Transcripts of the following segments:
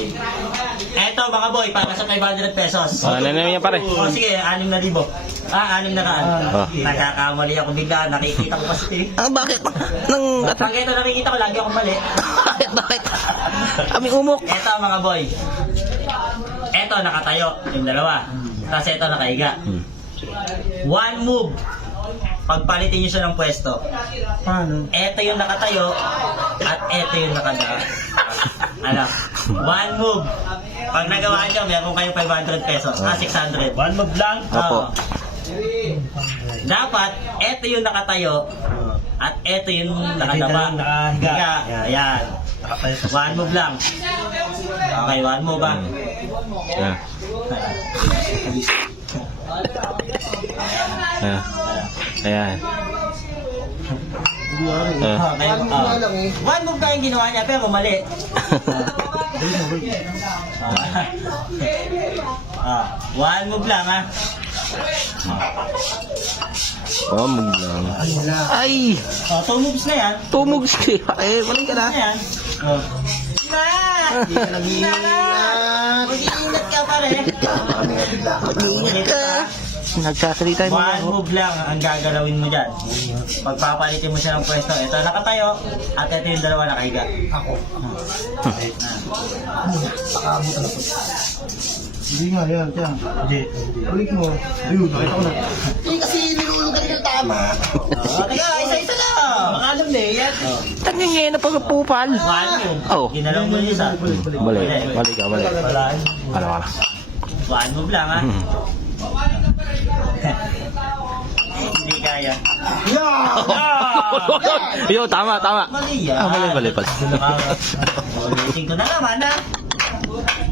Okay. Eto mga boy, para sa 500 pesos. Ano naman yan pare? O sige, 6,000. 6 na kaan. Oh. Nakakamali ako bigla, nakikita ko pa sa TV. Bakit? Nang... Pag ito nakikita ko, lagi akong mali. Bakit? Aming umok. Eto mga boy. Eto nakatayo, yung dalawa. Tapos eto nakahiga. One move. Pagpalitin nyo siya ng pwesto. Paano? Eto yung nakatayo at eto yung nakadaan. Ano? One move. Pag nagawa nyo, meron kayong 500 pesos. 600. One move lang? Opo. Dapat, eto yung nakatayo at eto yung nakadaba. Nakahiga. Ayan. One move lang. Okay, one move ba? Yeah. Yeah. Ayan. Okay, one move lang yung ginawa niya, pero mali. One move lang ha. Mug lang. Ay! 2 moves na yan. Tumugs kayo. Eh, maling ka na. Ano yan? Mag-iingat ka pare. Mag-iingat ka. Nagsasalita yung One move lang ang gagalawin mo dyan. Pagpapalitin mo siya ng pwesto, ito nakatayo at ito yung dalawa nakahiga. Ako. Nakabutan ako. Hindi nga, yan. Hindi. Balik mo. Ayun, nakita ko na. Eh, kasi nilulugan ka tama. Teka, isa-isa lang. Makalam na yan. Tanya niya na pagpupal. One move. Oh. Ginalaw mo yung isa. Balik. Balik ka, balik. Wala. Ano ka na? One move lang ha. Hindi kaya. Yo, tama. Mali yan. Mali pala. Ulitin ko na naman ha.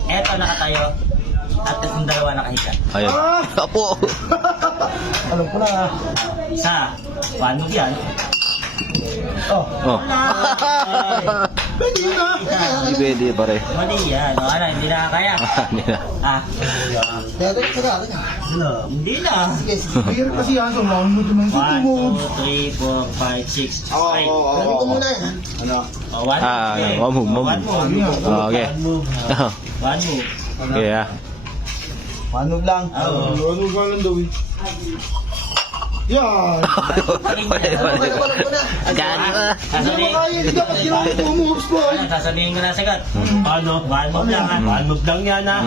Eto nakatayo at itong dalawa nakahiga. Ayun. Apo. Alam ko na. Isa, one move yan. Oh. Pwede yun na. Hindi pwede pare. Mali yan. O ano, hindi na kaya. Hindi na. Ah, hindi na. Mahirap kasi yan. So, long move naman. 1, 2, 3, 4, 5, 6. Okay. Ano? O, one move. One move. One move. Oh, okay. One move. One move. Okay ah. One move lang. Oo. One move lang daw eh. Yan! Gano ka. Hindi mo kaya, hindi dapat ginawa mo moves ko. Sasabihin ko na sagot. Ano? One move lang ha. One move lang yan ha.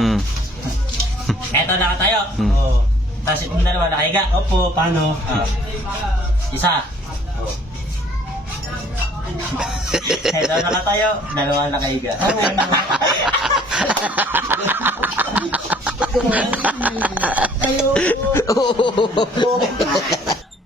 Eto nakatayo. Oo. Tapos itong dalawa nakahiga. Opo, paano? Isa. Eto nakatayo. Dalawa nakahiga. Ayo.